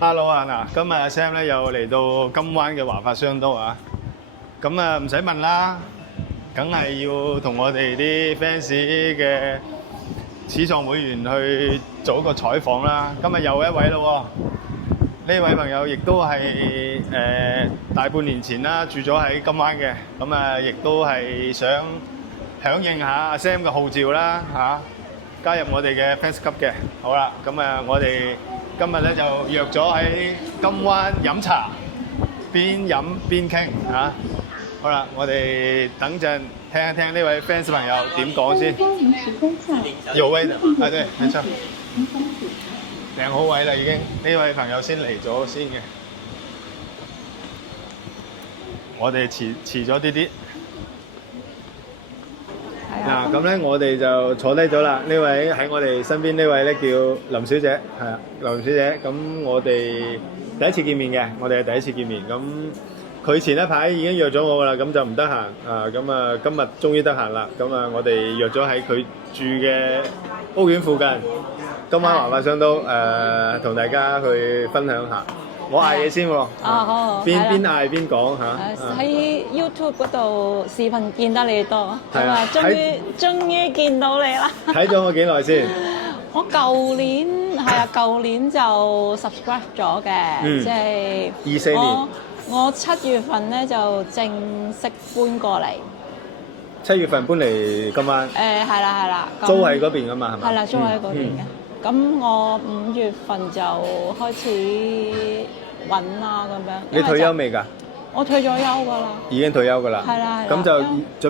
Hello 啊，嗱，今日阿 Sam 咧又嚟到金灣嘅華發商都啊，咁啊唔使問啦，梗係要同我哋啲 fans 嘅始創會員去做一個採訪啦。今日又一位咯喎，呢位朋友亦都係大半年前啦住咗喺金灣嘅，咁啊亦都係想響應下阿 Sam 嘅號召啦嚇，加入我哋嘅 fans club 嘅。好啦，咁啊我哋今日咧就約咗喺金灣飲茶，邊飲邊傾嚇。好啦，我哋等陣聽一聽呢位 fans 朋友點講先。有位的，啊對，沒錯，訂好位啦已經。呢位朋友先嚟咗先嘅，我哋遲咗啲啲。嗱，咁咧我哋就坐低咗啦。呢位喺我哋身邊呢位咧叫林小姐，係啊，林小姐。咁我哋第一次見面嘅，我哋係第一次見面。咁佢前一排已經約咗我噶啦，咁就唔得閒啊。咁啊，今日終於得閒啦。咁啊，我哋約咗喺佢住嘅屋苑附近，金灣華發商都同大家去分享下。我嗌嘢先喎，好，邊嗌邊講嚇。喺 YouTube 嗰度視頻見得你多，係啊，終於見到你啦！睇咗我幾耐先？我舊年就 subscribe 咗嘅，即係24年。我7月份咧就正式搬過嚟。7月份搬嚟金灣。係啦。租喺嗰邊噶嘛，係咪？係啦，租喺嗰邊嘅。咁我5月份就開始揾啦，咁樣。你退休未㗎？我退咗休㗎啦。已經退休㗎啦。係啦。咁就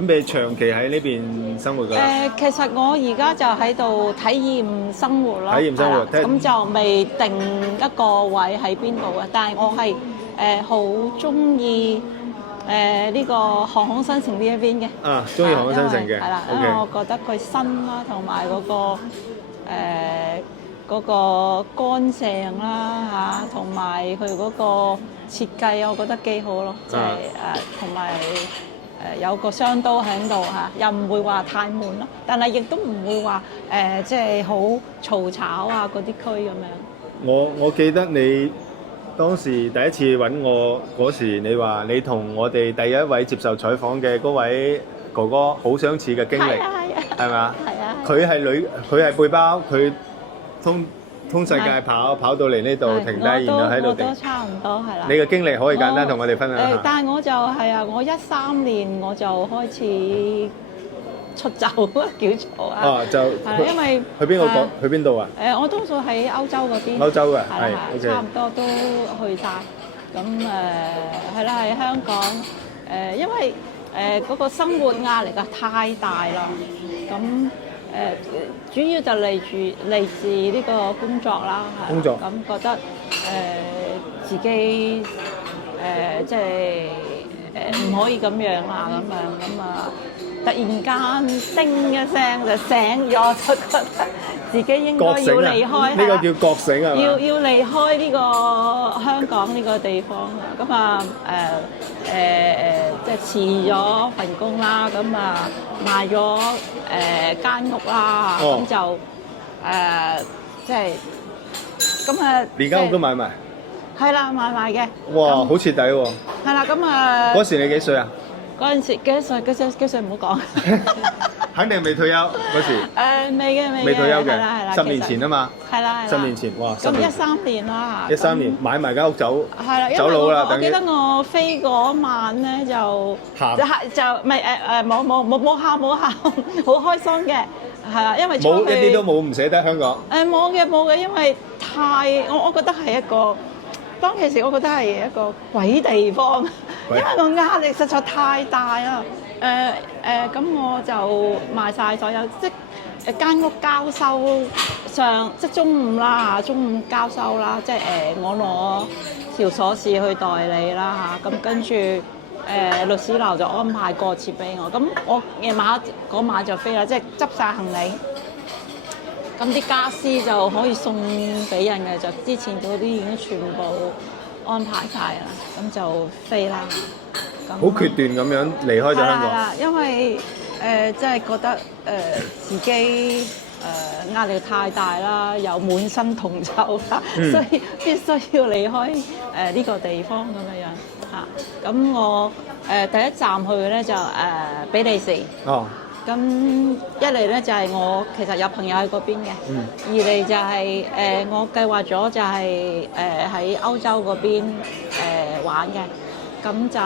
準備長期喺呢邊生活㗎啦。其實我而家就喺度體驗生活咯。體驗生活。咁就未定一個位喺邊度嘅，但係我係好中意呢個航空新城呢一邊嘅。啊，中意航空新城嘅。係啦，因為我覺得佢新啦，同埋嗰個乾淨啦嚇，同埋佢嗰個設計，我覺得幾好咯，即係同埋有個商都喺度嚇，又唔會話太悶咯，但係亦都唔會話即係好嘈吵啊嗰啲區咁樣。我記得你當時第一次揾我嗰時，你話你同我哋第一位接受採訪嘅嗰位哥哥好相似嘅經歷，係咪啊？係啊。佢係背包，佢通世界跑到嚟呢度停低，然後喺度定。我都差唔多係啦。你嘅經歷可以簡單同我哋分享下。但係我就我13年我就開始出走叫做啊。哦，就因為去邊個國？去邊度啊？我多數喺歐洲嗰邊。歐洲嘅係差唔多都去晒。咁係啦，喺香港因為嗰個生活壓力太大啦。咁主要就嚟自呢個工作啦，工作咁覺得自己即係唔可以咁樣啦，咁啊突然間叮一聲就醒咗，就覺得自己應該要離開，呢個叫覺醒啊！要離開呢個香港呢個地方，咁啊即係辭咗份工啦，咁啊賣咗間屋啦，咁就即係咁啊！連間屋都買埋？係啦，買埋嘅。哇，好徹底喎！係啦，咁啊嗰時你幾歲啊？嗰陣時幾歲唔好講。肯定未退休嗰時。未退休嘅。係啦10年前啊嘛。係啦。10年前，哇！咁13年啦。13年買埋間屋走。係啦，走佬啦，我記得我飛嗰晚咧就唔係冇喊，好開心嘅，係啦，因為冇一啲都冇唔捨得香港。冇嘅，因為我覺得係一個當其時，我覺得係一個鬼地方，因為個壓力實在太大啦。咁我就賣晒所有，即係間屋交收即係中午啦，中午交收啦，即係我攞條鎖匙去代理啦嚇，咁跟住律師樓就安排過節俾我，咁我夜晚嗰晚就飛啦，即係執晒行李。咁啲家私就可以送俾人嘅，就之前嗰啲已經全部安排晒啦，咁就飛啦。好決斷咁樣離開咗香港。係啦，因為即係覺得自己壓力太大啦，又滿身銅臭啦，所以必須要離開呢個地方咁樣嚇。咁我第一站去嘅咧就比利時。哦。咁一嚟咧就係我其實有朋友喺嗰邊嘅，二嚟就係我計劃咗就係喺歐洲嗰邊玩嘅，咁就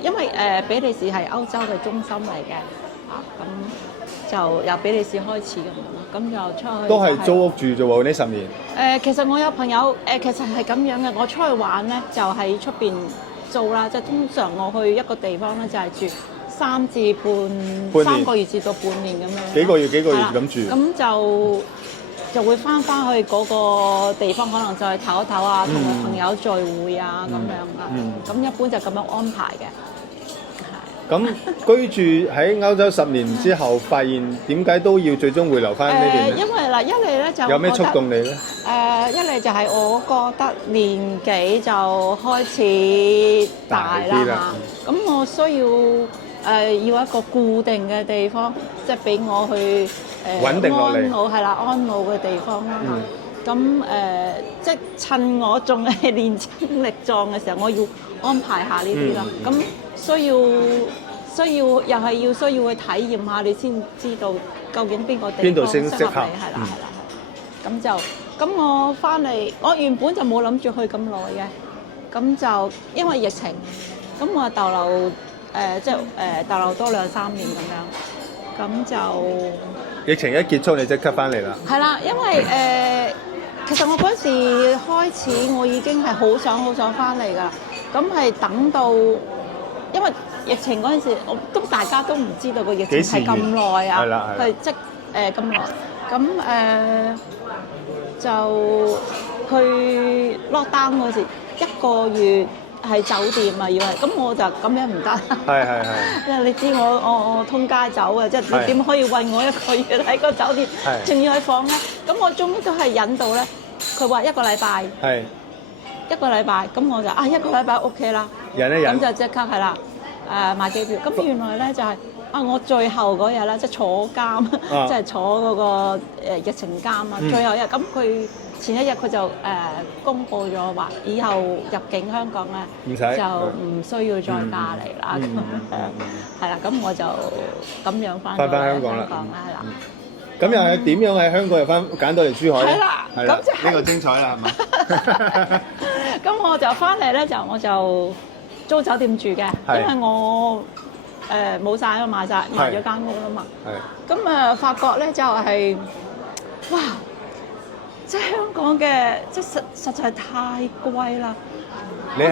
因為比利時係歐洲嘅中心嚟嘅，咁就由比利時開始咁樣咯，咁就出去都係租屋住啫喎呢10年。其實我有朋友其實係咁樣嘅，我出去玩咧就喺出邊租啦，即係通常我去一個地方咧就係住3至3個月至到半年咁樣。幾個月咁住。咁就會翻去嗰個地方，可能就係唞一唞啊，同個朋友聚會啊咁樣啊。咁一般就咁樣安排嘅。咁居住喺歐洲10年之後，發現點解都要最終回流翻呢邊咧？因為嗱，一嚟咧就有咩觸動你咧？一嚟就係我覺得年紀就開始大啦嘛，咁我需要要一個固定嘅地方，即係俾我去穩定落嚟，安老係啦，安老嘅地方啦。咁即係趁我仲係年輕力壯嘅時候，我要安排下呢啲啦。咁需要又係要需要去體驗下，你先知道究竟邊個地方適合你，係啦。咁我翻嚟，我原本就冇諗住去咁耐嘅，咁就因為疫情，咁我逗留逗留多2-3年咁樣，咁就疫情一結束，你即刻翻嚟啦。係啦，因為其實我嗰時開始，我已經係好想翻嚟㗎啦，咁係等到。因為疫情嗰陣時，大家都唔知道個疫情係咁耐啊，係即咁耐。咁就去 lockdown 嗰時1個月係酒店啊，要係咁我就咁樣唔得。係。因為你知我通街走啊，即係你點可以韞我1個月喺個酒店，仲要去房咧？咁我終於都係忍到咧。佢話1個禮拜。係。1個禮拜，咁我就1個禮拜 OK 啦。忍一忍。咁就即刻係啦。買機票，咁原來咧就係我最後嗰日咧，即係坐監，即係坐嗰個疫情監啊。最後一日，咁佢前一日佢就公佈咗話，以後入境香港咧就唔需要再隔離啦。係啦，咁我就咁樣翻香港啦，係啦。咁又係點樣喺香港又翻揀到嚟珠海咧？係啦，咁即係呢個精彩啦，係嘛？咁我就翻嚟咧，我就租酒店住嘅，因為我冇曬啦，賣咗間屋啦嘛。咁發覺咧就係，哇！即係香港嘅，即係實在太貴啦。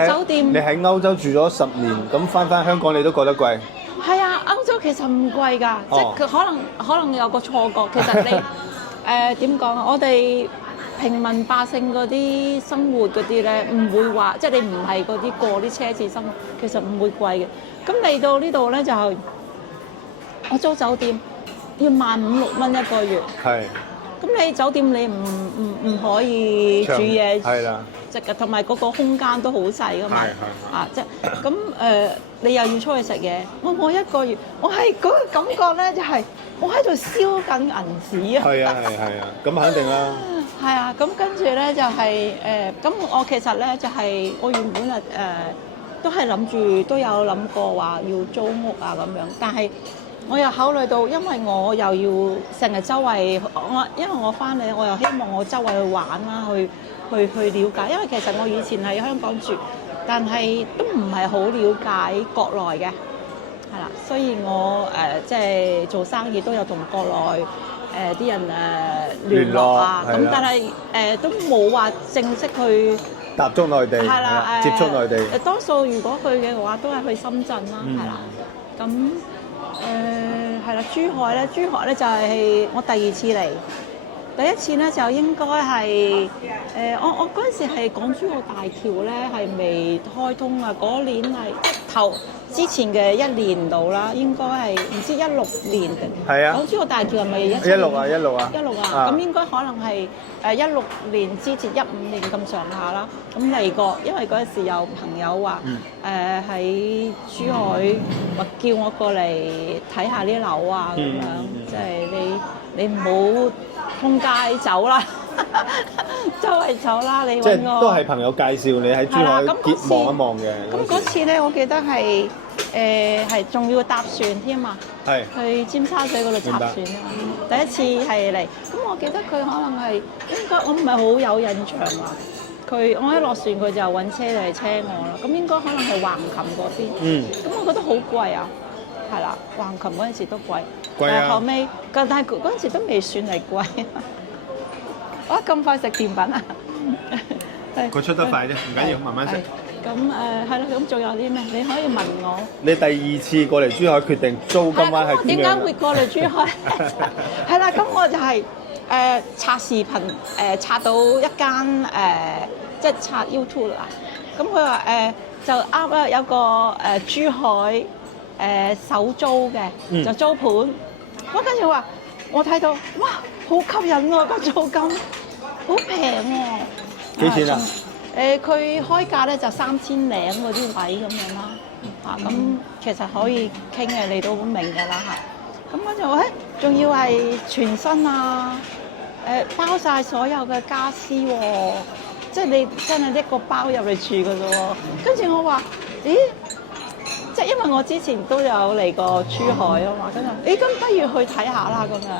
酒店你喺歐洲住咗10年，咁翻香港你都覺得貴？係啊，歐洲其實唔貴㗎，即係佢可能有個錯覺，其實你點講啊？我哋平民百姓嗰啲生活嗰啲咧，唔會話，即係你唔係嗰啲過啲奢侈生活，其實唔會貴嘅。咁嚟到呢度咧，就係我租酒店要15,000-16,000蚊1個月。係。咁你酒店你唔可以煮嘢，係啦，即係同埋嗰個空間都好細㗎嘛。即係咁你又要出去食嘢，我1個月，我係嗰個感覺咧，就係我喺度燒緊銀紙啊！係啊，咁肯定啦。係啊，咁跟住咧就係咁我其實咧就係我原本都係諗住都有諗過話要租屋啊咁樣，但係我又考慮到，因為我又要成日周圍，因為我翻嚟，我又希望我周圍去玩啦，去了解，因為其實我以前喺香港住，但係都唔係好了解國內嘅，係啦，所以我即係做生意都有同國內啲人聯絡啊，咁但係都冇話正式去踏足內地，係啦，接觸內地。多數如果去嘅話，都係去深圳啦，係啦，咁係啦，珠海咧就係我第2次嚟，第一次咧就應該係我嗰陣時係港珠澳大橋咧係未開通啊，嗰年係頭之前嘅1年度啦，應該係唔知16年定係啊，港珠澳大橋係咪16啊16啊16啊？咁應該可能係16年之前15年咁上下啦。咁嚟過，因為嗰陣時有朋友話喺珠海話叫我過嚟睇下啲樓啊咁樣，即係你唔好通街走啦，周圍走啦，你即係揾我。都係朋友介紹你喺珠海望一望嘅。咁嗰次咧，我記得係仲要搭船添嘛，係去尖沙咀嗰度搭船啊嘛。第一次係嚟，咁我記得佢可能係應該我唔係好有印象啊。我一落船佢就揾車嚟車我啦。咁應該可能係橫琴嗰邊。咁我覺得好貴啊，係啦，橫琴嗰陣時都貴。貴啊！後尾，但係嗰陣時都未算係貴。哇！咁快食甜品啊！佢出得快啫，唔緊要，慢慢食。咁係啦，咁仲有啲咩？你可以問我。你第2次過嚟珠海決定租今晚係點樣？點解會過嚟珠海？係啦，咁我就係刷視頻刷到一間即係刷 YouTube 啦。咁佢話就啱啦，有個珠海首租嘅就租盤。我跟住話，我睇到哇，好吸引喎個租金，好平喎。幾錢啊？佢開價咧就3000零嗰啲位咁樣啦。咁其實可以傾嘅，你都明㗎啦嚇。咁我就仲要係全新啊！包晒所有嘅家私喎，即係你真係一個包入嚟住㗎啫喎。跟住我話，咦？即係因為我之前都有嚟過珠海啊嘛，跟住咁不如去睇下啦咁樣，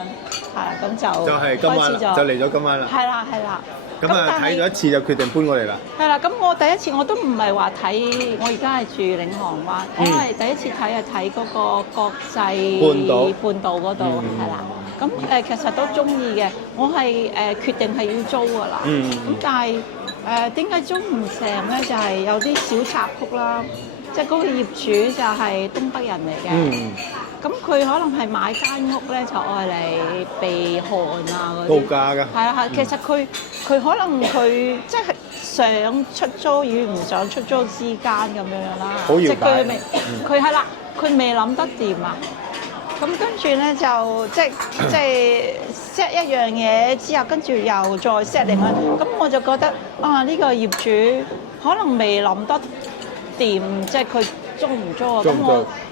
係啦，咁就係今晚就嚟咗今晚啦。係啦。咁啊睇咗一次就決定搬過嚟啦。係啦，咁我第一次我都唔係話睇，我而家係住領航灣，我係第一次睇係睇嗰個國際半島嗰度，係啦。咁其實都中意嘅，我係決定係要租㗎啦。咁但係點解租唔成咧？就係有啲小插曲啦。即係嗰個業主就係東北人嚟嘅，咁佢可能係買間屋咧，就愛嚟避寒啊嗰啲。度假㗎。係啊，其實佢可能佢即係想出租與唔想出租之間咁樣啦。好搖擺。佢係啦，佢未諗得掂啊。咁跟住咧就即係 set 一樣嘢之後，跟住又再 set 另外。咁我就覺得呢個業主可能未諗得掂，即係佢租唔租啊？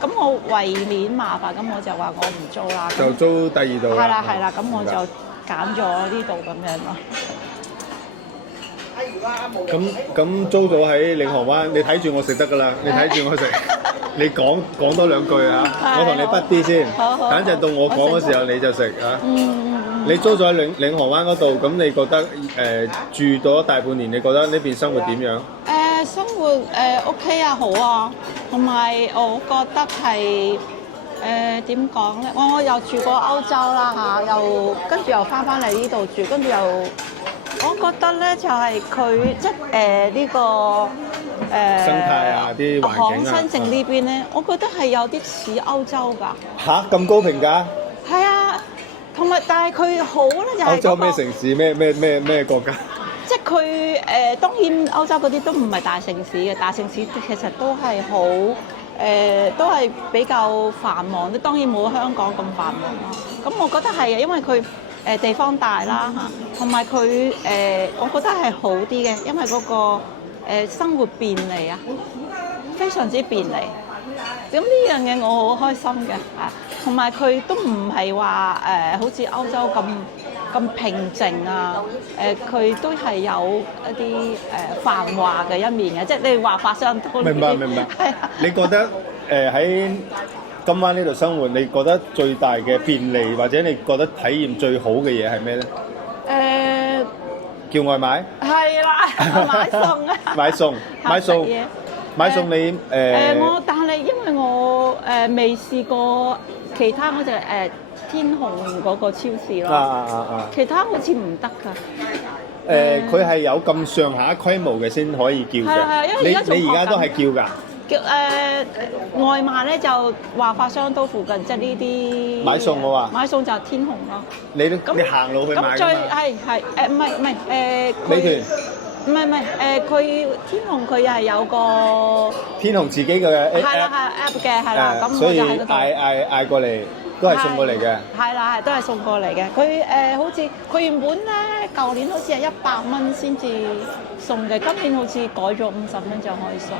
咁我為免麻煩，咁我就話我唔租啦。就租第2度啦。係啦，咁我就揀咗呢度咁樣咯。咁租咗喺領航灣，你睇住我食得㗎啦，你睇住我食。你講多2句啊！我同你筆啲先，等陣到我講嘅時候你就食啊。你租咗喺領航灣嗰度，咁你覺得住咗大半年，你覺得呢邊生活點樣？生活OK 啊，好啊，同埋我覺得係點講咧？我又住過歐洲啦嚇，又跟住又翻嚟呢度住，跟住又我覺得咧就係佢即係呢個生態啊，啲環境啊。新城呢邊咧，我覺得係有啲似歐洲㗎。嚇咁高評價？係啊，同埋但係佢好咧就係歐洲咩城市咩國家？即係佢當然歐洲嗰啲都唔係大城市嘅，大城市其實都係好都係比較繁忙，當然冇香港咁繁忙咯。咁我覺得係嘅，因為佢地方大啦嚇，同埋佢我覺得係好啲嘅，因為嗰個生活便利啊，非常之便利。咁呢樣嘢我好開心嘅嚇，同埋佢都唔係話好似歐洲咁平靜啊，佢都係有一啲繁華嘅一面嘅，即係你話發商都明白。係啊。你覺得喺金灣呢度生活，你覺得最大嘅便利或者你覺得體驗最好嘅嘢係咩咧？叫外賣。係啦，買餸啊。買餸你但係因為我未試過其他嗰隻天虹嗰個超市咯。其他好似唔得㗎。佢係有咁上下規模嘅先可以叫嘅。因為你而家都係叫㗎？叫外賣咧就華發商都附近，即係呢啲買餸嘅話買餸就天虹咯。你行路去買咁最㗎嘛？係唔係美團唔係佢天虹佢又係有個天虹自己嘅 app，係啦係 app 嘅係啦，咁所以我就喺嗰度嗌過嚟都係送過嚟嘅。係啦係都係送過嚟嘅。佢好似佢原本咧舊年好似係100蚊先至送嘅，今年好似改咗50蚊就可以送，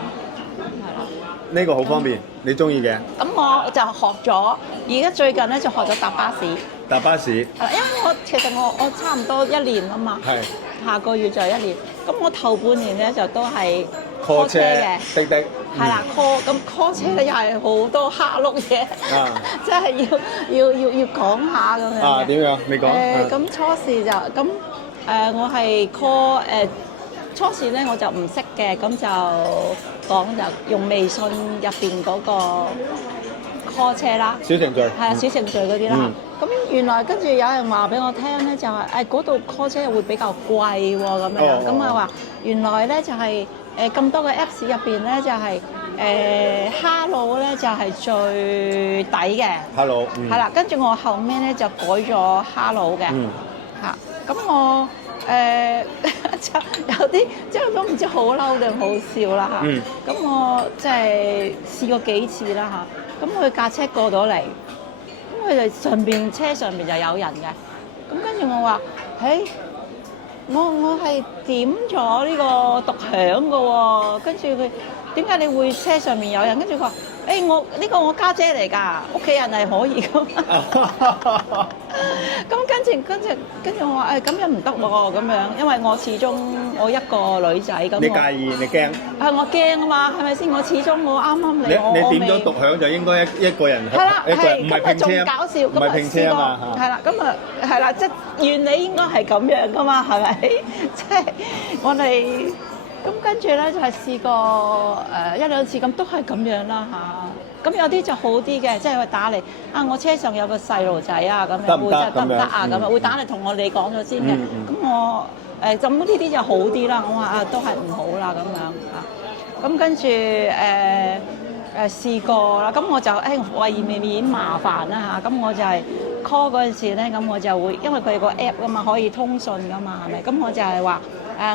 係啦。呢個好方便，你中意嘅。咁我就學咗，而家最近咧就學咗搭巴士。搭巴士。係啦，因為其實我差唔多1年啊嘛。係。下個月就1年，咁我頭半年咧就都係 call 車嘅，滴滴。係啦 call，咁 call 車咧又係好多蝦碌嘢，即係要講下咁樣嘅。啊，點樣？你講。咁初時就咁我係 call 初時咧我就唔識嘅，咁就講就用微信入邊嗰個 call 車啦，小程序。係啊，小程序嗰啲啦。咁原來跟住有人話俾我聽咧，就係嗰度 call 車會比較貴喎咁樣。咁啊話原來咧就係咁多個 Apps 入邊咧就係Hello 咧就係最抵嘅。Hello。係啦，跟住我後尾咧就改咗 Hello 嘅。嚇，咁我就有啲即係都唔知好嬲定好笑啦嚇。咁我即係試過幾次啦嚇。咁佢架車過到嚟。佢哋車上邊就有人嘅，咁跟住我話，我係點咗呢個獨享嘅喎，跟住佢點解你會車上面有人？跟住佢話，我呢個我家姐嚟㗎，屋企人係可以㗎嘛。咁跟住我話咁樣唔得喎，咁樣，因為我始終我一個女仔咁。你介意？你驚？我驚啊嘛，係咪先？我始終我啱啱嚟，你點咗獨享就應該一個人，係啦，唔係拼車，仲搞笑，唔係拼車啊嘛，係啦，咁啊係啦，即係原理應該係咁樣噶嘛，係咪？即係我哋咁跟住咧就係試過1、2次咁都係咁樣啦嚇。咁有啲就好啲嘅，即係會打嚟我車上有個細路仔啊，咁樣會得唔得啊？咁啊會打嚟同我哋講咗先嘅。咁我咁呢啲就好啲啦。我話都係唔好啦咁樣嚇。咁跟住試過啦，咁我就為免麻煩啦嚇，咁我就係 call 嗰陣時咧，咁我就會因為佢有個 app 噶嘛，可以通訊噶嘛，係咪？咁我就係話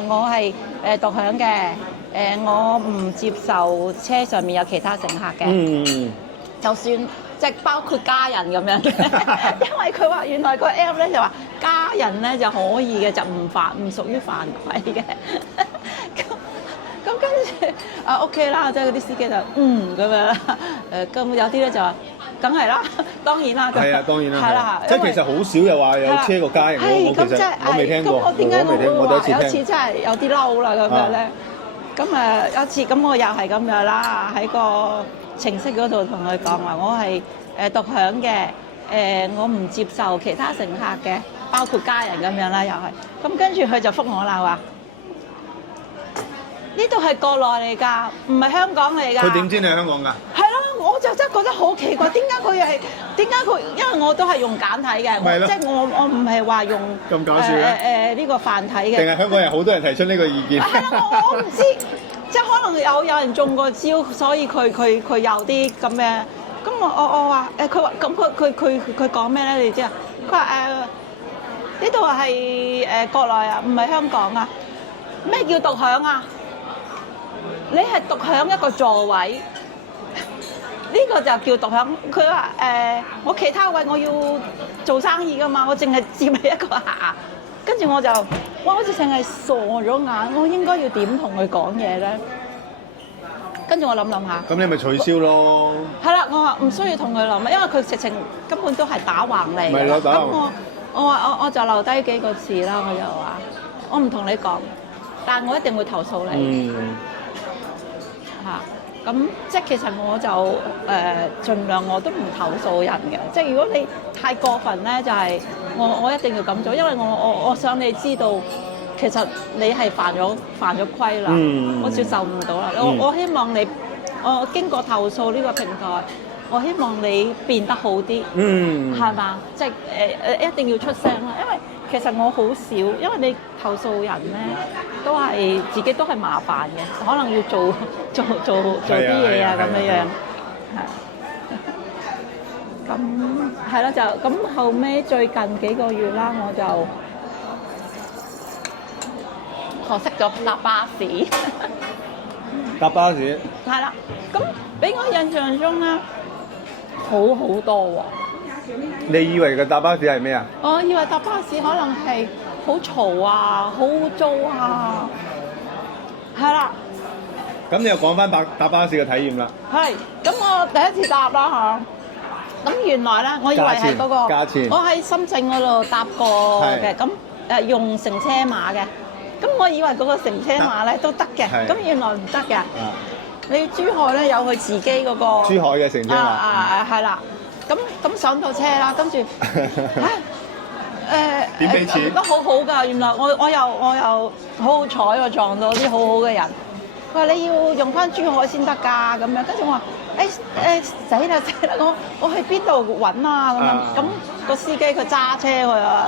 我係獨享嘅。我唔接受車上面有其他乘客嘅，就算即係包括家人咁樣嘅，因為佢話原來個 app 咧就話家人咧就可以嘅，就唔屬於犯規嘅。咁跟住OK 啦，即係嗰啲司機就咁樣啦。咁有啲咧就話梗係啦，當然啦。係啊，當然啦。係啦，即係其實好少又話有車過家人，我未聽過。咁我點解我第一次聽？有次真係有啲嬲啦咁樣咧。咁有一次咁我又係咁樣啦，喺個程式嗰度同佢講話，我係獨享嘅，我唔接受其他乘客嘅，包括家人咁樣啦，又係。咁跟住佢就覆我啦，話呢度係國內嚟㗎，唔係香港嚟㗎。佢點知你係香港㗎？係咯，我就真係覺得好奇怪，點解佢？因為我都係用簡體嘅，即係我唔係話用咁搞笑嘅呢個繁體嘅。定係香港人好多人提出呢個意見？係啦，我唔知，即係可能有人中過招，所以佢有啲咁嘅。咁我話佢話咁佢講咩咧？你知啊？佢話呢度係國內啊，唔係香港啊。咩叫獨享啊？你係獨享一個座位，呢個就叫獨享。佢話我其他位我要做生意㗎嘛，我淨係接你一個客。跟住我就，我好似淨係傻咗眼，我應該要點同佢講嘢咧？跟住我諗下，咁你咪取消咯。係啦，我話唔需要同佢諗，因為佢直情根本都係打橫嚟。咪咯，打橫。咁我就留低幾個字啦，我就話我唔同你講，但我一定會投訴你。咁即係其實我就盡量我都唔投訴人嘅，即係如果你太過分咧，就係我一定要咁做，因為我想你知道其實你係犯咗規啦，我接受唔到啦。我希望你我經過投訴呢個平台，我希望你變得好啲，係嘛？即係一定要出聲啦，因為其實我好少，因為你投訴人咧都係自己都係麻煩嘅，可能要做啲嘢啊咁樣樣，係。咁係啦，就咁後尾最近幾個月啦，我就學識咗搭巴士。搭巴士。係啦，咁俾我印象中咧好好多喎。你以為嘅搭巴士係咩啊？我以為搭巴士可能係好嘈啊，好污糟啊，係啦。咁你又講翻搭巴士嘅體驗啦。係，咁我第一次搭啦嚇。咁原來咧，我以為係嗰個，我喺深圳嗰度搭過嘅，咁用乘車碼嘅。咁我以為嗰個乘車碼咧都得嘅，咁原來唔得嘅。你珠海咧有佢自己嗰個珠海嘅乘車碼。係啦。咁上到車啦，跟住點俾錢？都好好㗎。原來我又好好彩喎，撞到啲好好嘅人。佢話你要用翻珠海先得㗎，咁樣。跟住我話死啦！我去邊度揾啊？咁樣。咁個司機佢揸車，佢話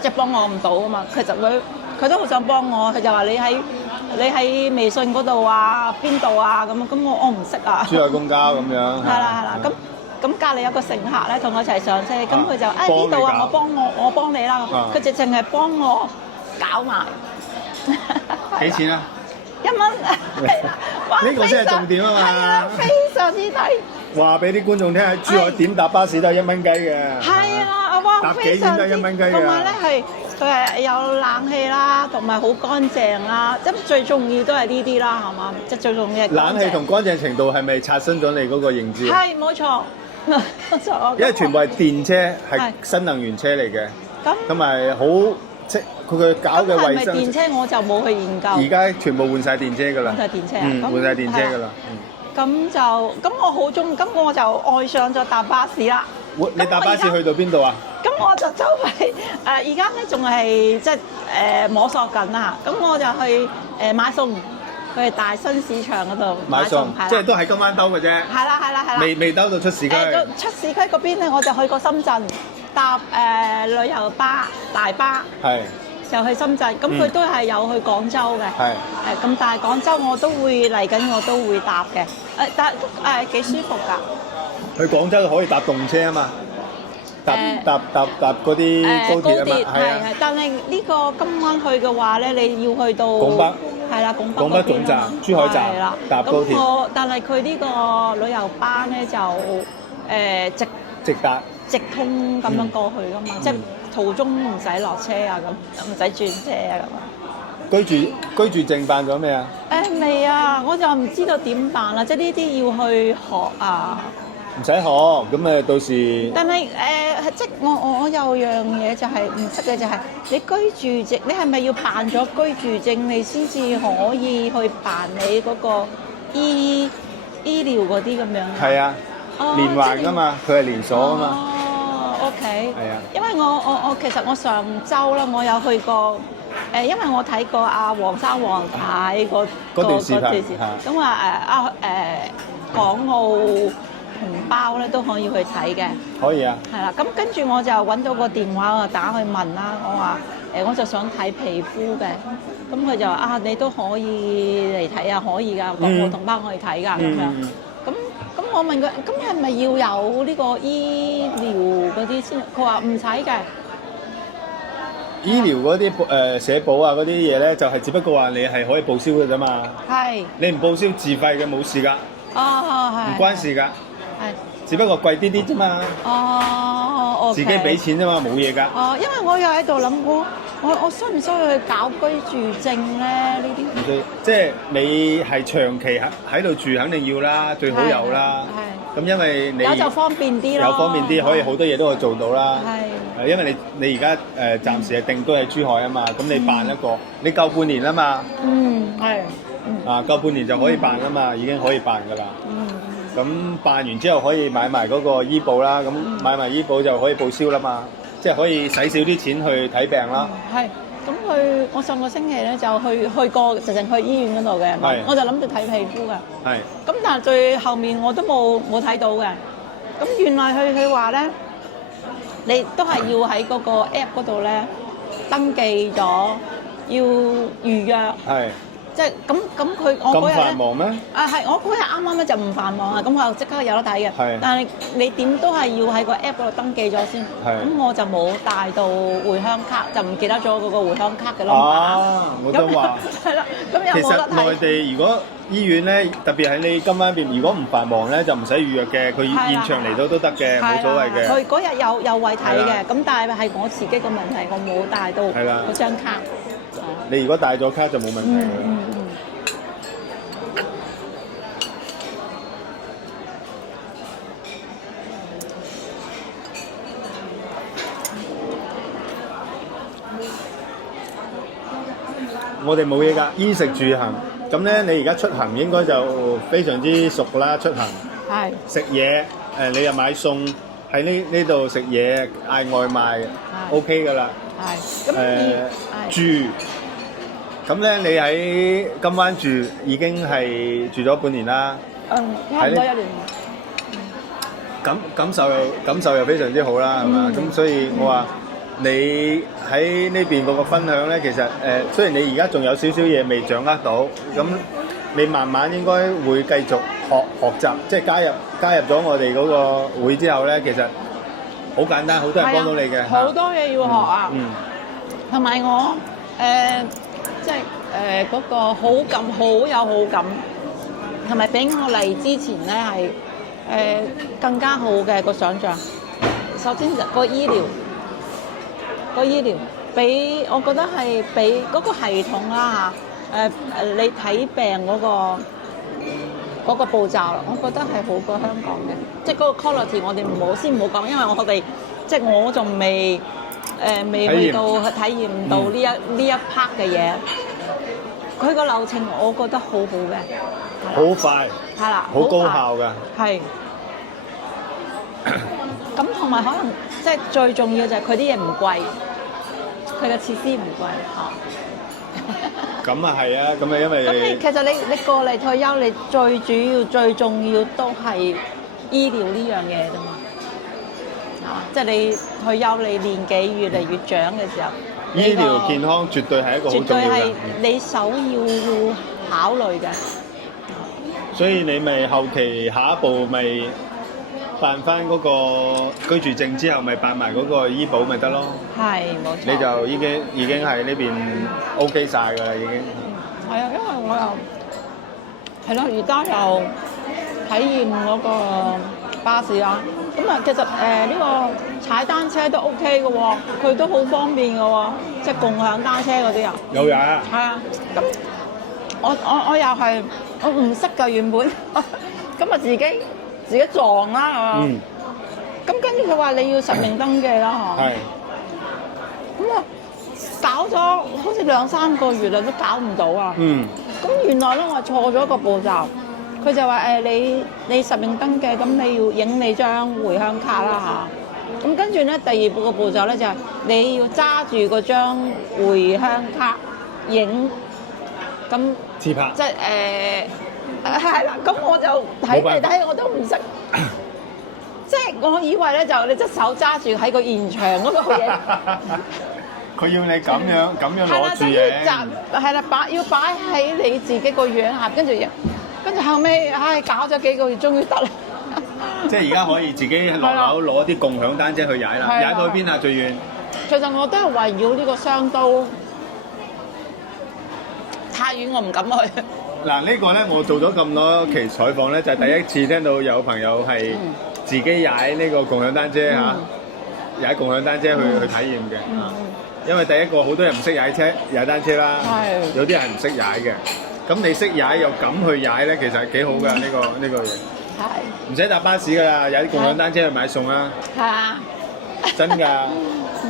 即係幫我唔到啊嘛。其實佢都好想幫我，佢就話你喺微信嗰度啊，邊度啊咁我唔識啊。珠海公交咁樣。係啦。咁隔離有個乘客咧，同我一齊上車，咁佢就邊度啊？我幫你啦。佢直情係幫我搞埋。幾錢啊？1蚊。呢個先係重點啊嘛。係啊，非常之抵。話俾啲觀眾聽，喺珠海點搭巴士都係1蚊雞嘅。係啦，哇！搭幾錢都係1蚊雞嘅。同埋咧佢係有冷氣啦，同埋好乾淨啦，即係最重要都係呢啲啦，係嘛？即係最重要係冷氣同乾淨程度係咪刷新咗你嗰個認知？係冇錯。因為全部係電車，係新能源車嚟嘅，咁咪好即佢嘅搞嘅衞生。係咪電車我就冇去研究。而家全部換晒電車㗎啦。換曬電車換曬電車㗎啦。咁我好中意，咁我就愛上咗搭巴士啦。你搭巴士去到邊度啊？咁我就周圍而家咧仲係即係摸索緊啦。咁我就去買餸。佢係大新市場嗰度買餸，即係都係今晚兜嘅啫。係啦。未兜到出市區。出市區嗰邊咧，我就去過深圳搭旅遊巴大巴，就去深圳。咁佢都係有去廣州嘅。咁但係廣州我都會嚟緊，我都會搭嘅。但係幾舒服㗎。去廣州可以搭動車啊嘛，搭嗰啲高鐵啊嘛，係。但係呢個今晚去嘅話咧，你要去到拱北。係啦，拱北總站、珠海站搭高鐵。但係佢呢個旅遊巴咧就直通咁樣過去噶嘛，即係途中唔使落車啊咁，唔使轉車啊咁。居住證辦咗未啊？未啊，我就唔知道點辦啦，即係呢啲要去學啊。唔使學，咁到時。但係即係我有樣嘢就係唔識嘅，就係你居住證，你係咪要辦咗居住證，你先至可以去辦理嗰個醫療嗰啲咁樣？係啊，連環噶嘛，佢係連鎖啊嘛。OK。係啊。因為我其實我上週啦，我有去過因為我睇過阿黃生黃太嗰段視頻，咁話港澳同胞咧都可以去睇嘅，可以啊。係啦，咁跟住我就揾到個電話，我打去問啦。我話我就想睇皮膚嘅，咁佢就話你都可以嚟睇啊，可以㗎，港澳同胞可以睇㗎咁樣。咁我問佢，咁係咪要有呢個醫療嗰啲先？佢話唔使嘅。醫療嗰啲社保啊嗰啲嘢咧，就係只不過話你係可以報銷嘅啫嘛。係。你唔報銷自費嘅冇事㗎。係。唔關事㗎。只不過貴啲啲啫嘛。自己俾錢啫嘛，冇嘢㗎。因為我又喺度諗，我需唔需要去搞居住證咧？呢啲唔需要，即係你係長期喺度住，肯定要啦，最好有啦。咁因為你有就方便啲咯。有方便啲，可以好多嘢都可以做到啦。因為你而家暫時係定居喺珠海啊嘛，咁你辦一個，你夠半年啦嘛。夠半年就可以辦啦嘛，已經可以辦㗎啦。咁辦完之後可以買埋嗰個醫保啦，咁買埋醫保就可以報銷啦嘛，即係可以使少啲錢去睇病啦。咁我上個星期咧就去過，直情去醫院嗰度嘅，我就諗住睇皮膚嘅。咁但係最後面我都冇睇到嘅。咁原來佢話咧，你都係要喺嗰個 app 嗰度咧登記咗，要預約。係。即係咁佢我嗰咁日咧繁忙咩？啊係，我嗰日啱啱咧就唔繁忙啊，咁我就即刻有得睇嘅。係但係你點都係要喺個 app 嗰度登記咗先。係咁我就冇帶到回鄉卡，就唔記得咗嗰個回鄉卡嘅 number。啊，我都話。係啦，咁其有冇得實內睇？地如果醫院咧，特別喺你金灣邊，如果唔繁忙咧，就唔使預約嘅，佢係啦現場嚟到都得嘅，冇所謂嘅。佢嗰日有位睇係啦嘅，咁但係係我自己個問題，我冇帶到係啦嗰張卡。你如果帶咗卡就冇問題㗎啦。我哋冇嘢㗎，衣食住行。咁咧，你而家出行應該就非常之熟啦。出行係食嘢，你又買餸喺呢度食嘢，嗌外賣 OK 㗎啦。係咁住，咁咧你喺金灣住已經係住咗半年啦。差唔多1年。感受又非常之好啦，係嘛？咁所以我話你喺呢邊嗰個分享咧，其實雖然你而家仲有少少嘢未掌握到，咁你慢慢應該會繼續學習，即係加入咗我哋嗰個會之後咧，其實好簡單，好多人幫到你嘅。好多嘢要學啊！同埋我即係嗰個好感好有好感，同埋比我嚟之前咧係更加好嘅個想像。首先個醫療比我覺得係比嗰個系統啦嚇你睇病嗰個步驟，我覺得係好過香港嘅。即係嗰個 quality 我哋先唔好講，因為我哋即係我仲未去到體驗到呢一 part 嘅嘢。佢個流程我覺得好好嘅，好快，係啦，好高效㗎。係。咁同埋可能即係最重要就係佢啲嘢唔貴，佢嘅設施唔貴咁啊係啊，咁啊因為咁其實你過嚟退休，你最主要最重要都係醫療呢樣嘢啫嘛，即係你退休你年紀越嚟越長嘅時候，醫療健康絕對係一個好絕對重要嘅。係你首要考慮嘅。所以你咪後期下一步咪辦翻嗰個居住證之後，咪辦埋嗰個醫保咪得咯。係冇錯。你就已經係呢邊 OK 晒㗎啦，已經。係啊，因為我又係咯，而家又體驗嗰個巴士啦。咁啊，其實呢個踩單車都 OK 嘅喎，佢都好方便嘅喎，即係共享單車嗰啲啊。有呀。係啊，咁我又係我唔識㗎原本，咁啊自己撞啦係嘛。咁跟住佢話你要實名登記啦嚇。係。咁啊搞咗好似2-3個月啦，都搞唔到啊。咁原來咧我錯咗個步驟，佢就話你實名登記，咁你要影你張回鄉卡啦嚇。咁跟住咧第二個步驟咧就係你要揸住嗰張回鄉卡影，咁自拍。即係係啦，咁我就睇嚟睇去我都唔識。即係我以為咧就你隻手揸住喺個現場嗰度影。佢要你咁樣攞住嘢。係啦，要擺喺你自己個樣下，跟住後尾搞咗幾個月，終於得啦。即係而家可以自己落樓攞啲共享單車去踩啦，踩到去邊啊最遠？其實我都係圍繞呢個商都，太遠我唔敢去。嗱呢個咧，我做咗咁多期採訪咧，就係第一次聽到有朋友係自己踩呢個共享單車嚇，踩共享單車去體驗嘅。因為第一個好多人唔識踩單車啦，有啲人唔識踩嘅。咁你識踩又敢去踩咧，其實幾好㗎呢個嘢。係。唔使搭巴士㗎啦，踩啲共享單車去買餸啦。係啊。真㗎。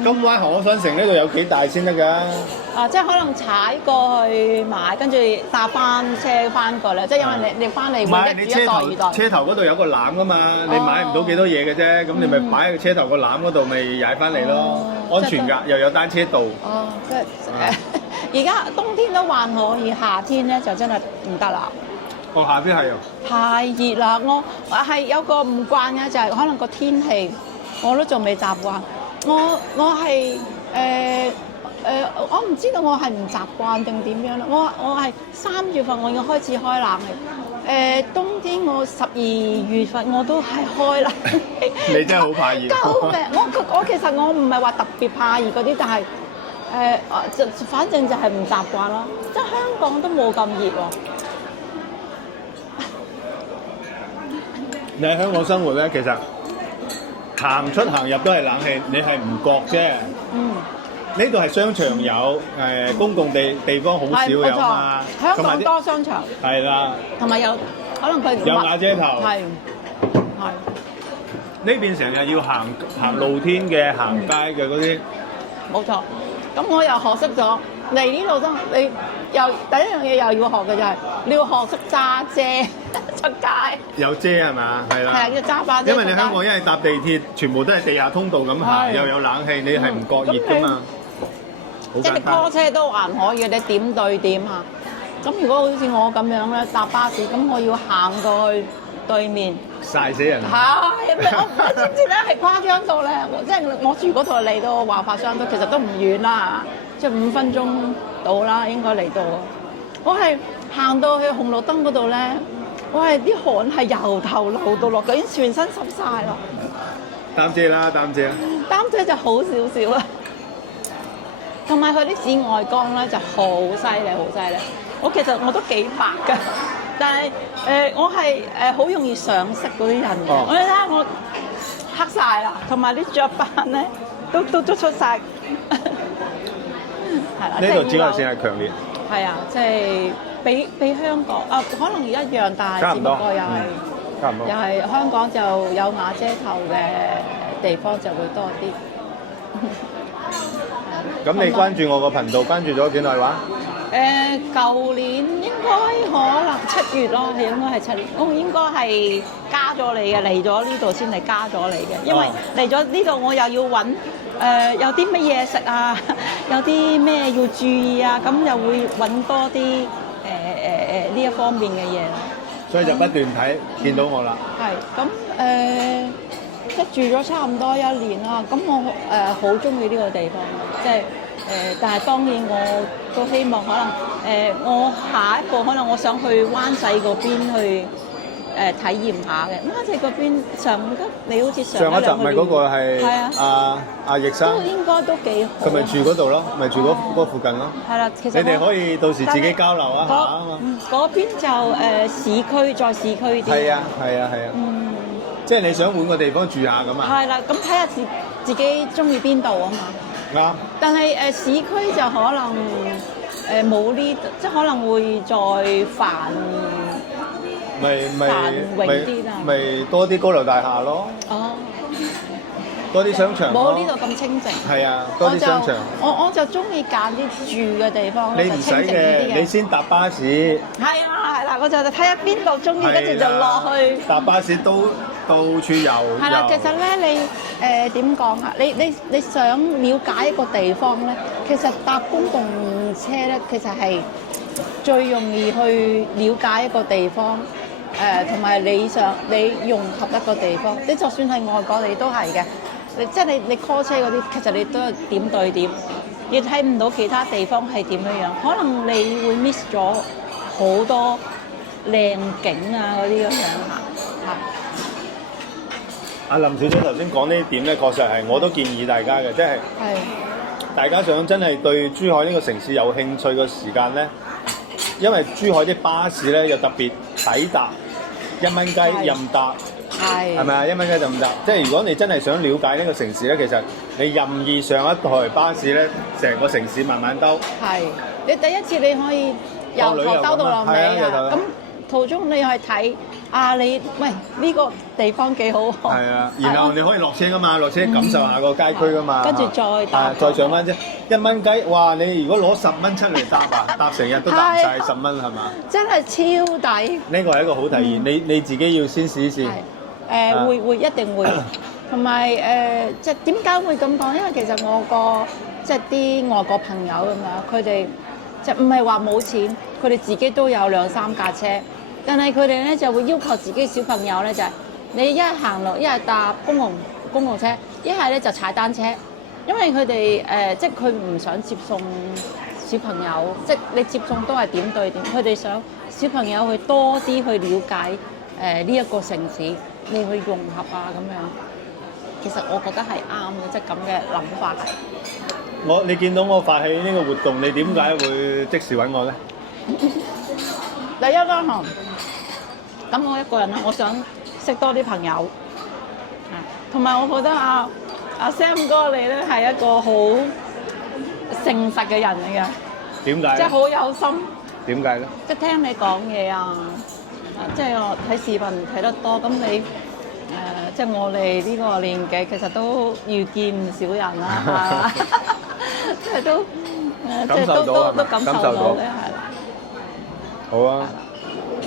金灣海濱城呢度有幾大先得㗎？即係可能踩過去買，跟住搭翻車翻過嚟，即係因為你翻嚟會一袋二袋。車頭嗰度有個籃㗎嘛，你買唔到幾多嘢嘅啫，咁你咪擺喺車頭個籃嗰度，咪踩翻嚟咯，安全㗎，又有單車道。即係而家冬天都還可以，夏天咧就真係唔得啦。夏天係啊。太熱啦！我係有個唔慣嘅，就係可能個天氣我都仲未習慣。我係我唔知道我係唔習慣定點樣啦。我係3月份我已經開始開冷氣，冬天我12月份我都係開冷氣。你真係好怕熱。救命！我其實我唔係話特別怕熱嗰啲，但係反正就係唔習慣啦。即係香港都冇咁熱喎。你喺香港生活咧，其實行出行入都係冷氣，你係唔覺啫。呢度係商場有，公共地方好少有嘛。香港多商場。係啦。同埋有可能佢有瓦遮頭。係。呢邊成日要行露天嘅、行街嘅嗰啲。冇錯。咁我又學識咗嚟呢度都你又第一樣嘢又要學嘅就係你要學識揸遮出街。有遮係嘛？係啦。係啊，要揸把遮。因為你香港因為搭地鐵，全部都係地下通道咁行，又有冷氣，你係唔覺熱㗎嘛？即係你 call 車都還可以，你點對點啊？咁如果好似我咁樣咧搭巴士，咁我要行過去對面，曬死人！係，你知唔知咧係誇張到咧？即係我住嗰度嚟到華發商都其實都唔遠啦，即係5分鐘到啦，應該嚟到。我係行到去紅綠燈嗰度咧，我係啲汗係由頭流到落腳，已經全身濕晒啦。擔遮啦，擔遮。擔遮就好少少啦。同埋佢啲紫外光咧就好犀利，好犀利。其實我都幾白㗎，但係我係好容易上色嗰啲人嘅。我哋睇下我黑晒啦，同埋啲雀斑咧都出晒。係啦，呢度紫外線係強烈。係啊，即係比香港可能一樣，但係只不過又係香港就有瓦遮頭嘅地方就會多啲。咁你關注我個頻道，關注咗幾耐話？舊年應該可能7月咯，係應該係7月。我應該係加咗你嘅，嚟咗呢度先係加咗你嘅，因為嚟咗呢度我又要揾有啲乜嘢食啊，有啲咩要注意啊，咁又會揾多啲呢一方面嘅嘢。所以就不斷睇，見到我啦。係咁即係住咗差唔多1年啦，咁我好中意呢個地方，即係但係當然我都希望可能我下一步可能我想去灣仔嗰邊去體驗下嘅。灣仔嗰邊你好似上一集咪嗰個係阿奕生，都應該都幾好。佢咪住嗰度咯，咪住嗰附近咯。係啦，其實你哋可以到時自己交流一下啊嘛。嗰邊就市區再市區啲。係啊。即係你想換個地方住下咁啊？係啦，咁睇下自己中意邊度啊嘛。啱。但係市區就可能冇呢，即係可能會再繁榮啲啊。咪多啲高樓大廈咯。哦。多啲商場。冇呢度咁清靜。係啊，多啲商場。我就中意揀啲住嘅地方。你唔使嘅，你先搭巴士。係啦，我就睇下邊度中意，跟住就落去。搭巴士都到處遊。係啦，其實咧，你點講啊？你想了解一個地方咧，其實搭公共車咧，其實係最容易去了解一個地方。同埋你融合一個地方，你就算係外國，你都係嘅。你 call 車嗰啲，其實你都係點對點，你睇唔到其他地方係點樣樣，可能你會 miss 咗好多靚景啊嗰啲咁樣嚇。阿林小姐頭先講呢啲點咧，確實係我都建議大家嘅，即係大家想真係對珠海呢個城市有興趣嘅時間咧，因為珠海啲巴士咧又特別抵搭，1蚊雞任搭。係咪啊？1蚊雞就唔得。即係如果你真係想了解呢個城市咧，其實你任意上一台巴士咧，成個城市慢慢兜。係，你第一次你可以由頭兜到落尾啊。咁途中你去睇你喂呢個地方幾好。係啊，然後你可以落車噶嘛，落車感受下個街區噶嘛。跟住再搭，再上翻啫。1蚊雞，哇！你如果攞10蚊出嚟搭啊，搭成日都搭唔晒10蚊係嘛？真係超抵。呢個係一個好提議，你自己要先試一試。會一定會，同埋即係點解會咁講？因為其實我即係啲外國朋友咁樣，佢哋就唔係話冇錢，佢哋自己都有2-3架車，但係佢哋咧就會要求自己小朋友咧就係你一係行路，一係搭公共車，一係咧就踩單車。因為佢哋即係佢唔想接送小朋友，即係你接送都係點對點，佢哋想小朋友去多啲去了解呢一個城市，你去融合啊咁樣。其實我覺得係啱嘅，即係咁嘅諗法係。你見到我發起呢個活動，你點解會即時揾我咧？第一啦，咁我一個人啦，我想識多啲朋友，同埋我覺得阿 Sam 哥你咧係一個好誠實嘅人嚟嘅。點解？即係好有心。點解咧？即係聽你講嘢啊，即係我睇視頻睇得多，咁你即係我哋呢個年紀，其實都遇見唔少人啦，即係都即係都感受到嘅，係啦。好啊，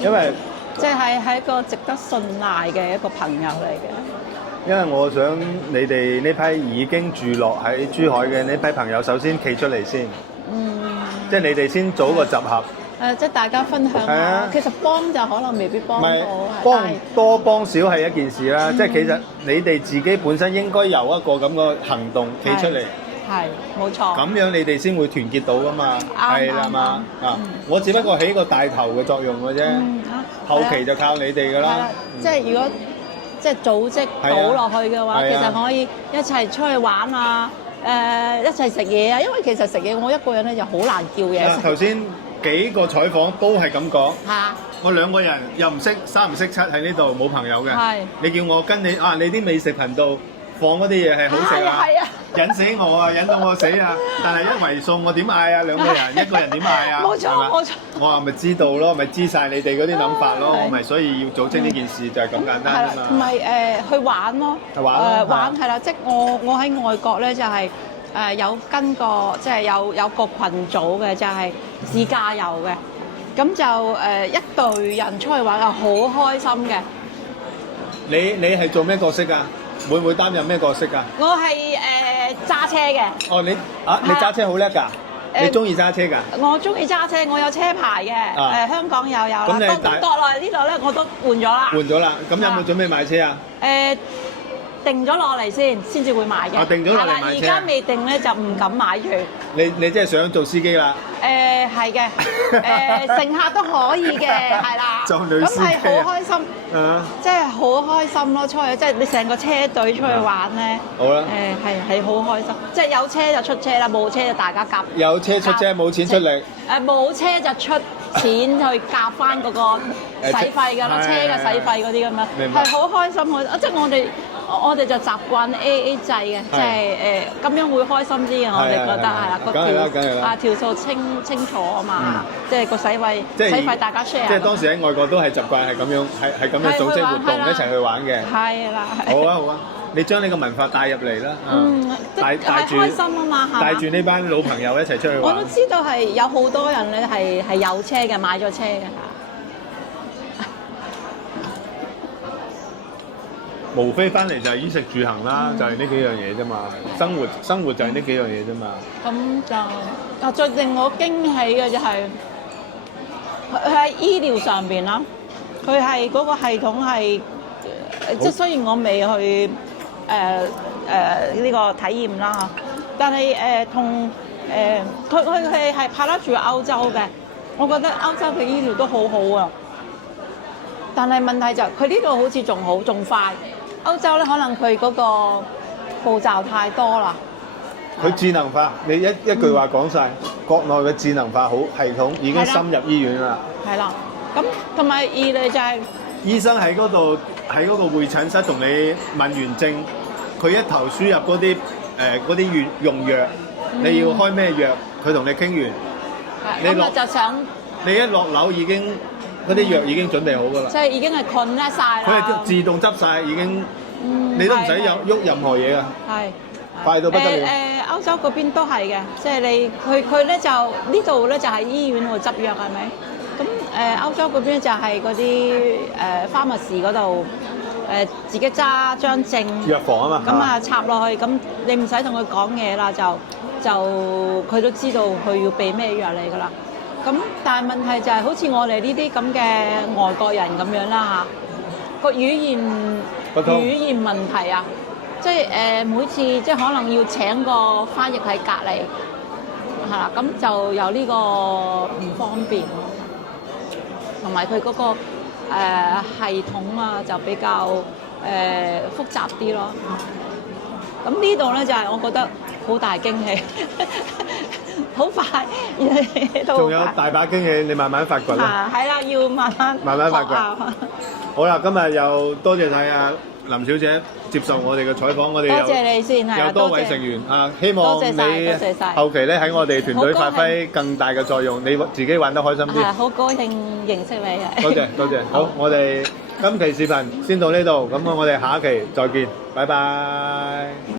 因為即係一個值得信賴嘅一個朋友嚟嘅。因為我想你哋呢批已經住落喺珠海嘅呢批朋友，首先企出嚟先，即係你哋先組個集合。即係大家分享下，其實幫就可能未必幫到，幫多幫少係一件事啦。即係其實你哋自己本身應該有一個咁嘅行動企出嚟，係冇錯。咁樣你哋先會團結到噶嘛，係啦嘛。我只不過起個帶頭嘅作用嘅啫，後期就靠你哋噶啦。即係如果即係組織倒落去嘅話，其實可以一齊出去玩啊，一齊食嘢啊。因為其實食嘢我一個人咧就好難叫嘢食。頭先幾個採訪都係咁講，嚇！我兩個人又唔識三唔識七喺呢度冇朋友嘅，你叫我跟你你啲美食頻道放嗰啲嘢係好食啊，引死我啊，引到我死啊！但係一圍餸我點嗌啊？兩個人一個人點嗌啊？冇錯冇錯。我話咪知道咯，咪知晒你哋嗰啲諗法咯，我咪所以要組織呢件事就係咁簡單啫嘛。同埋去玩咯，玩係啦，即係我喺外國咧就係。有跟過，即係有個群組嘅，就係自駕遊嘅。咁就一隊人出去玩係好開心嘅。你係做咩角色㗎？會唔會擔任咩角色㗎？我係揸車嘅。哦，你揸車好叻㗎？你中意揸車㗎？我中意揸車，我有車牌嘅。香港又有啦。咁你國內呢度咧，我都換咗啦。換咗啦，咁有冇準備買車啊？定咗落嚟先至會買嘅。定咗落嚟買車。而家未定咧，就唔敢買住。你真係想做司機啦？係嘅。乘客都可以嘅，係啦。做女司機。咁係好開心。即係好開心咯！出去即係你成個車隊出去玩咧。好啦。係好開心，即係有車就出車啦，冇車就大家夾。有車出車，冇錢出力。冇車就出錢去夾翻嗰個使費㗎啦，車嘅使費嗰啲咁樣。明白。係好開心，即係我哋就習慣 AA 制嘅，即係咁樣會開心啲嘅。我哋覺得係啦，個條數清楚啊嘛，即係個使費大家 share。即係當時喺外國都係習慣係咁樣，係咁樣組織活動一齊去玩嘅。係啦。好啊好啊，你將你個文化帶入嚟啦。帶住開心啊嘛，帶住呢班老朋友一齊出去玩。我都知道係有好多人咧係有車嘅，買咗車嘅。無非翻嚟就係衣食住行啦，就係呢幾樣嘢啫嘛。生活就係呢幾樣嘢啫嘛。咁就最令我驚喜嘅就係佢喺醫療上邊啦，佢係嗰個系統係即係雖然我未去呢個體驗啦，但係佢係拍得住歐洲嘅，我覺得歐洲嘅醫療都好好啊。但係問題就佢呢度好似仲好仲快。歐洲咧，可能佢嗰個步驟太多啦。佢智能化，你一句話講晒，國內嘅智能化好系統已經深入醫院啦。係啦，咁同埋二嚟就係醫生喺嗰度喺嗰個會診室同你問完症，佢一頭輸入嗰啲用藥，你要開咩藥，佢同你傾完。咁我就想你一落樓已經。嗰啲藥已經準備好㗎啦，即係已經係 connect 曬啦。佢係自動執曬，已經，你都唔使喐任何嘢㗎。係，快到不得了。歐洲嗰邊都係嘅，即係佢咧就呢度咧就係醫院度執藥係咪？咁歐洲嗰邊就係嗰啲pharmacy 嗰度自己揸張證。藥房啊嘛。咁啊插落去，咁你唔使同佢講嘢啦，就佢都知道佢要俾咩藥你㗎啦。咁但係問題就係好似我哋呢啲咁嘅外國人咁樣啦嚇，個語言問題啊，即係每次即係可能要請個翻譯喺隔離，係啦，咁就有呢個唔方便，同埋佢嗰個系統啊就比較複雜啲咯。咁呢度咧就係我覺得好大驚喜，好快都仲有大把驚喜，你慢慢發掘啦。係啦，要慢慢發掘。好啦，今日又多謝晒阿林小姐接受我哋嘅採訪，我哋多謝你先，有多位成員啊，希望你後期咧喺我哋團隊發揮更大嘅作用，你自己玩得開心啲。係，好高興認識你啊！多謝多謝，好，我哋今期視頻先到呢度，咁我哋下一期再見，拜拜。